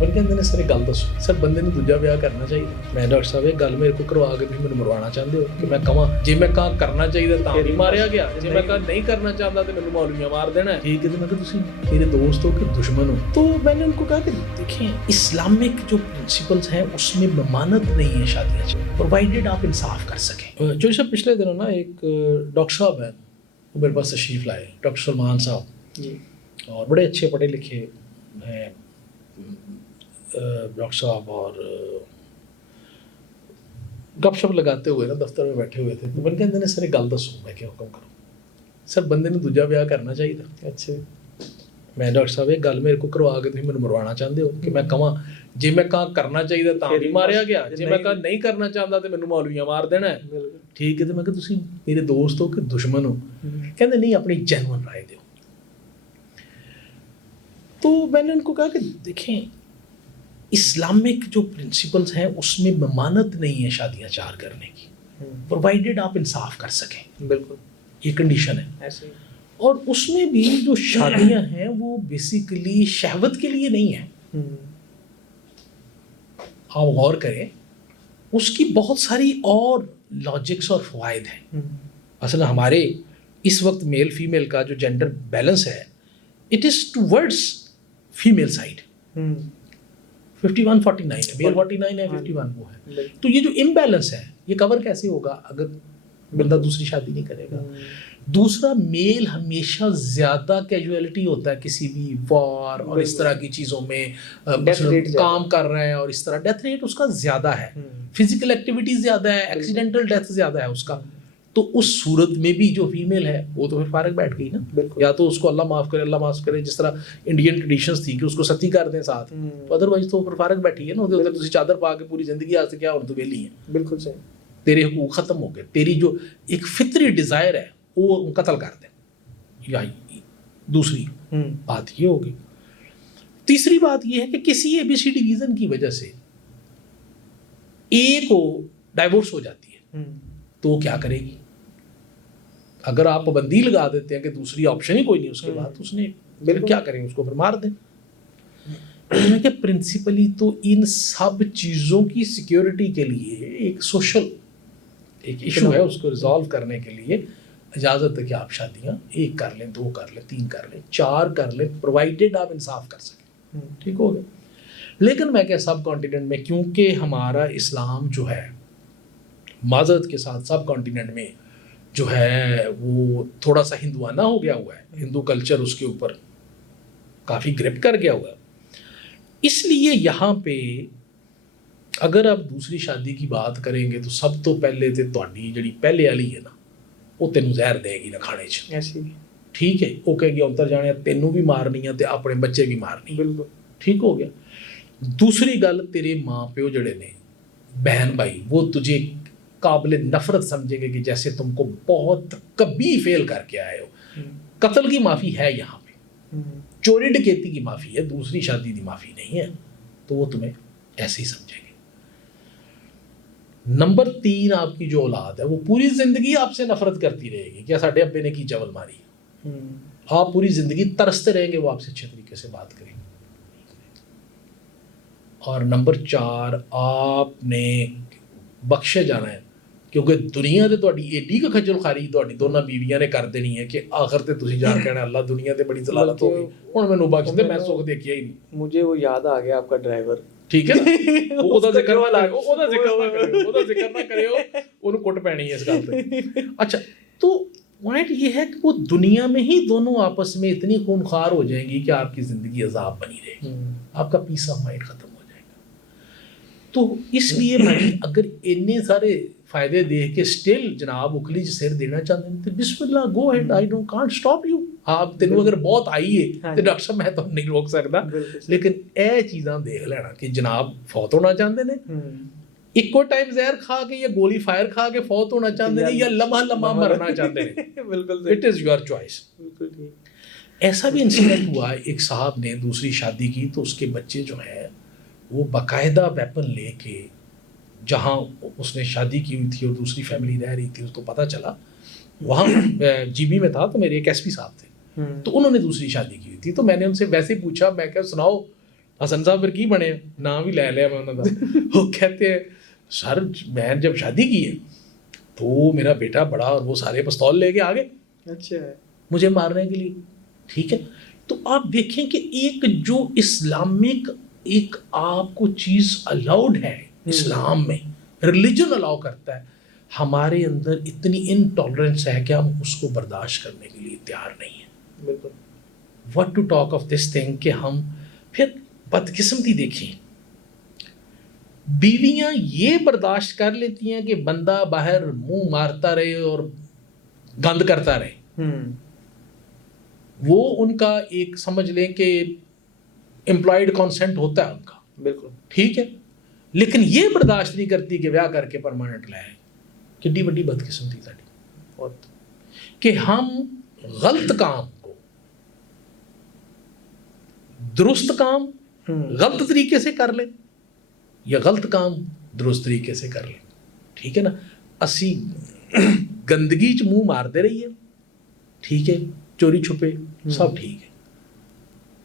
ਬਲਕਿ ਕਹਿੰਦੇ ਨੇ ਸਰ ਗੱਲ ਦੱਸੋ ਸਰ ਬੰਦੇ ਨੂੰ ਦੂਜਾ ਵਿਆਹ ਕਰਨਾ ਚਾਹੀਦਾ। ਮੈਂ ਡਾਕਟਰ ਸਾਹਿਬ ਇਹ ਗੱਲ ਮੇਰੇ ਕੋਲ ਕਰਵਾ ਕੇ ਤੁਸੀਂ ਮੈਨੂੰ ਮਰਵਾਉਣਾ ਚਾਹੁੰਦੇ ਹੋ ਕਿ ਮੈਂ ਕਹਾਂ ਜੇ ਮੈਂ ਕਹਾਂ ਕਰਨਾ ਚਾਹੀਦਾ ਤਾਂ ਵੀ ਮਾਰਿਆ ਗਿਆ, ਜੇ ਮੈਂ ਕਹਾਂ ਨਹੀਂ करना चाहता तो मैंने मौलवियाँ मार देना है। ठीक है, तो मैं कहा मेरे दोस्त हो कि दुश्मन हो। तो मैंने उनको कहा कि देखें इस्लामिक जो प्रिंसिपल्स हैं उसमें ममानत नहीं है शादियाँ चाहिए, प्रोवाइडेड आप इंसाफ कर सकें। जो सब पिछले दिनों ना एक डॉक्टर साहब है वो मेरे पास तशरीफ़ लाए, डॉक्टर सलमान साहब, और बड़े अच्छे पढ़े लिखे हैं डॉक्टर साहब, और गपशप लगाते हुए ना दफ्तर में बैठे हुए थे। तो मैंने कहते सर गल दसो, मैं क्या हुक्म करूँ सर ਬੰਦੇ ਨੂੰ ਦੂਜਾ ਵਿਆਹ ਕਰਨਾ ਚਾਹੀਦਾ। ਅੱਛਾ, ਮੈਂ ਡਾਕਟਰ ਸਾਹਿਬ ਇਹ ਗੱਲ ਮੇਰੇ ਕੋਲ ਕਰਵਾ ਕੇ ਤੁਸੀਂ ਮੈਨੂੰ ਮਰਵਾਉਣਾ ਚਾਹੁੰਦੇ ਹੋ ਕਿ ਮੈਂ ਕਹਾਂ ਜੇ ਮੈਂ ਕਹਾਂ ਕਰਨਾ ਚਾਹੀਦਾ ਤਾਂ ਵੀ ਮਾਰਿਆ ਗਿਆ, ਜੇ ਮੈਂ ਕਹਾਂ ਨਹੀਂ ਕਰਨਾ ਚਾਹੁੰਦਾ ਤੇ ਮੈਨੂੰ ਮੌਲਵੀਆਂ ਮਾਰ ਦੇਣਾ ਹੈ। ਠੀਕ ਹੈ, ਤੇ ਮੈਂ ਕਿਹਾ ਤੁਸੀਂ ਮੇਰੇ ਦੋਸਤ ਹੋ ਕਿ ਦੁਸ਼ਮਨ ਹੋ? ਕਹਿੰਦੇ नहीं अपनी जेन्युइन राय दो। तो मैंने उनको कहा कि देखें इस्लामिक जो प्रिंसिपल्स हैं उसमें ममानत नहीं है शादियाँ चार करने की, प्रोवाइडेड आप इंसाफ कर सकें। बिल्कुल, ये कंडीशन है ऐसे। और उसमें भी जो शादियां हैं वो बेसिकली शहवत के लिए नहीं है। आप गौर करें, उसकी बहुत सारी और लॉजिक्स और फ़वाइद हैं। असल हमारे इस वक्त मेल फीमेल का जो जेंडर बैलेंस है it is towards female side. 51-49 है, मेल 49 है, 51 वो है। तो ये जो इम्बैलेंस है ये कवर कैसे होगा अगर बंदा दूसरी शादी नहीं करेगा? दूसरा, मेल हमेशा ज़्यादा कैजुअलिटी होता है किसी भी वॉर और इस तरह की चीज़ों में, काम कर रहे हैं और इस तरह डेथ रेट उसका ज़्यादा है, फिजिकल एक्टिविटी ज़्यादा है, एक्सीडेंटल डेथ ज़्यादा है उसका। तो उस सूरत में भी जो फीमेल है वो तो फिर फारग बैठ गई ना, या तो उसको अल्लाह माफ़ करे, अल्लाह माफ़ करे, जिस तरह इंडियन ट्रेडिशंस थी कि उसको सती कर दें साथ, तो अदरवाइज तो फिर फारग बैठी है ना, उधर तुझे चादर पा के पूरी ज़िंदगी आज से क्या और तो वेली है। बिल्कुल सही, तेरे हुकूक ख़त्म हो गए, तेरी जो एक फितरी डिज़ायर है वो कत्ल कर दें। या दूसरी बात ये होगी। तीसरी बात ये है कि किसी ABCD रीज़न की वजह से A को डाइवोर्स हो जाती है तो वो क्या करेगी? अगर आप पाबंदी लगा देते हैं कि दूसरी ऑप्शन ही कोई नहीं उसके बाद, तो उसने फिर क्या करेंगे? उसको फिर मार दें। कि प्रिंसिपली तो इन सब चीज़ों की सिक्योरिटी के लिए एक सोशल एक इशू है, उसको रिजॉल्व करने के लिए इजाज़त है कि आप शादियाँ 1 कर लें, 2 कर लें, 3 कर लें, 4 कर लें, प्रोवाइडेड आप इंसाफ कर सकें। ठीक हो गया। लेकिन मैं क्या सब कॉन्टिनेंट में, क्योंकि हमारा इस्लाम जो है माज़रत के साथ सब कॉन्टिनेंट में जो है वो थोड़ा सा हिंदुआना हो गया हुआ है, हिंदू कल्चर उसके ऊपर काफ़ी ग्रिप कर गया हुआ है, इसलिए यहाँ पे अगर आप दूसरी शादी की बात करेंगे तो सब तो पहले तो तुहाडी जिहड़ी पहले वाली है ना वो तेनू जहर देगी ना खाने च। ऐसी ठीक है, वो कहेगी उतर जाने तेनू भी मारनी है ते अपने बच्चे भी मारनी। बिल्कुल ठीक हो गया। दूसरी गल, तेरे माँ प्यो जड़े ने, बहन भाई, वो तुझे काबिल नफरत समझेंगे कि जैसे तुमको बहुत कभी फेल करके आए हो। कत्ल की माफ़ी है यहाँ पे, चोरी डकैती की माफ़ी है, दूसरी शादी की माफ़ी नहीं है, तो वो तुम्हें ऐसे ही समझेंगे। नंबर 3, आपकी जो औलाद है वो पूरी ज़िंदगी आपसे नफरत करती रहेगी, क्या साढ़े अब्बे ने की चवल मारी। आप पूरी ज़िंदगी तरसते रहेंगे वो आपसे अच्छे तरीके से बात करेंगे। और नंबर 4, आपने बख्शे जाना है, क्योंकि दुनिया ते तुहाडी एडी क खज्जल खारी तुहाडी दोनों बीवियां ने कर देनी है कि आखिर ते तुसीं जान कहना अल्लाह दुनिया ते बड़ी जलालत हो गई, हुण मैनूं बख्श दे, मैं सुख देखिया ही नहीं। मुझे वो याद आ गया आपका ड्राइवर, ठीक है ना, ਉਹਦਾ ਜ਼ਿਕਰ ਨਾ ਕਰਿਓ, ਉਹਨੂੰ ਕੁੱਟ ਪੈਣੀ है इस गल पे। अच्छा, तो पॉइंट ये है कि वो दुनिया में ही दोनों आपस में इतनी खूनखार हो जाएंगी कि आपकी ज़िंदगी अजाब बनी रहेगी, आपका पीस ऑफ माइंड ख़त्म हो जाएगा। तो इसलिए भाई अगर इन्ने सारे फ़ायदे देख के स्टिल जनाब उखली च सिर देना चाहते हैं तो बिस्मिल्लाह, go ahead, I don't can't stop you. आप तेनों अगर बहुत आई है तो डॉक्टर साहब मैं तो नहीं रोक सकता, लेकिन ਇਹ ਚੀਜ਼ਾਂ ਦੇਖ ਲੈਣਾ ਕਿ ਜਨਾਬ ਫੌਤ ਹੋਣਾ ਚਾਹੁੰਦੇ ਨੇ, ਇੱਕੋ ਟਾਈਮ ਜ਼ਹਿਰ ਖਾ ਕੇ ਜਾਂ ਗੋਲੀ ਫਾਇਰ ਖਾ ਕੇ ਫੌਤ ਹੋਣਾ ਚਾਹੁੰਦੇ ਨੇ, ਜਾਂ ਲम्हा लम्हा मरना चाहते हैं। बिल्कुल, इट इज़ योर चॉइस। बिल्कुल ठीक। ऐसा भी इंसिडेंट हुआ, एक साहब ने दूसरी शादी की तो उसके बच्चे जो है वो बाकायदा वेपन लेके, जहाँ उसने शादी की हुई थी और दूसरी फैमिली रह रही थी, उसको पता चला, वहाँ GB में था तो मेरे एक SP साहब थे, तो उन्होंने दूसरी शादी की हुई थी। तो मैंने उनसे वैसे ही पूछा, मैं क्या सुनाओ حسن صاحب پھر کی بنے, نام بھی لے لیا میں انہوں کا. وہ کہتے ہیں سر میں جب شادی کی ہے تو میرا بیٹا بڑا اور وہ سارے پستول لے کے آگے اچھا مجھے مارنے کے لیے. ٹھیک ہے, تو آپ دیکھیں کہ ایک جو اسلامک ایک آپ کو چیز الاؤڈ ہے اسلام میں, ریلیجن الاؤ کرتا ہے, ہمارے اندر اتنی انٹالرنس ہے کہ ہم اس کو برداشت کرنے کے لیے تیار نہیں ہیں. بالکل. What to talk of this thing کہ ہم پھر بدقسمتی دیکھیں, بیویاں یہ برداشت کر لیتی ہیں کہ بندہ باہر منہ مارتا رہے اور گند کرتا رہے, وہ ان کا ایک سمجھ لیں کہ امپلائڈ کانسنٹ ہوتا ہے ان کا. بالکل ٹھیک ہے, لیکن یہ برداشت نہیں کرتی کہ بیاہ کر کے پرماننٹ لائے. کڈی بڑی بدقسمتی ساری بہت, کہ ہم غلط کام کو درست کام غلط طریقے سے کر لیں یا غلط کام درست طریقے سے کر لیں. ٹھیک ہے نا, اسی گندگی چ منہ مارتے رہیے, ٹھیک ہے, چوری چھپے سب ٹھیک ہے,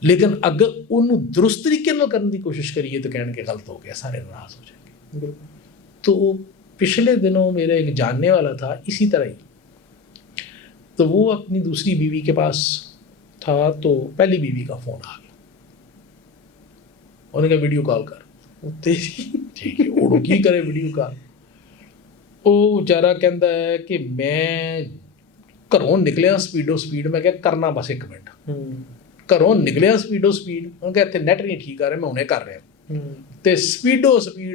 لیکن اگر انہوں درست طریقے نہ کرنے کی کوشش کریے تو کہنے کے غلط ہو گیا, سارے ناراض ہو جائیں گے. تو پچھلے دنوں میرا ایک جاننے والا تھا اسی طرح ہی, تو وہ اپنی دوسری بیوی کے پاس تھا تو پہلی بیوی کا فون آ گیا, انہوں نے کہا ویڈیو کال کر. ٹھیک ہے, وہ کی کرے ویڈیو کال. وہ بیچارہ کہندا ہے کہ میں گھروں نکلیا سپیڈ میں کہ کرنا بس 1 منٹ, گھروں نکلیا سپیڈ انہوں نے اتنے نیٹ نہیں ٹھیک آ رہا, میں انہیں کر رہا تے سپیڈ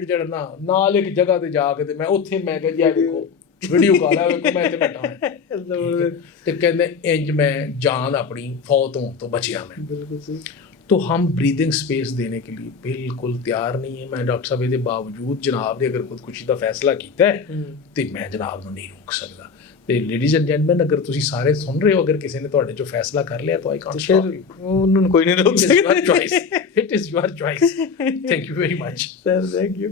جڑنا نال ایک جگہ تے جا کے میں اتنے میں کہ جی دیکھو ویڈیو کال ہے ویکھو میں اتنے بیٹھا ہوں تے کہندے انج میں جان اپنی فوت ہون تو بچیا میں. بالکل. تو ہم بریدنگ سپیس دینے کے لیے بالکل تیار نہیں ہیں. میں ڈاکٹر صاحب یہ باوجود جناب نے اگر خودکشی کا فیصلہ کیتا ہے تو میں جناب نو نہیں روک سکتا. تے لیڈیز اینڈ جینٹلمین اگر تسی سارے سن رہے ہو, اگر کسی نے تواڈے جو فیصلہ کر لیا تو آئی کانٹ اسٹاپ یو, انہوں کوئی نہیں روک سکتا. It is your choice. Thank you very much sir, thank you.